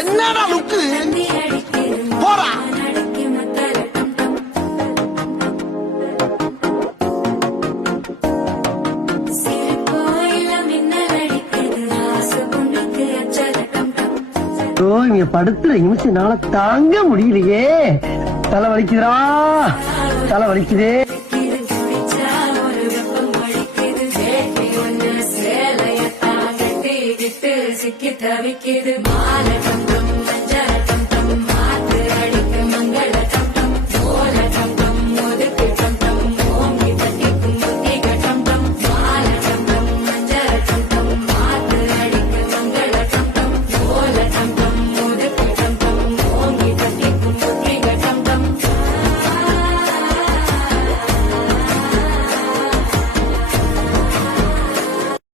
என்னடா லுக்கு போடா. இங்க படுத்துற நிமிஷம்னால தாங்க முடியலையே. தலை வலிக்குதுடா, தலை வலிக்குதே. சிக்கி தவிக்குது மாலை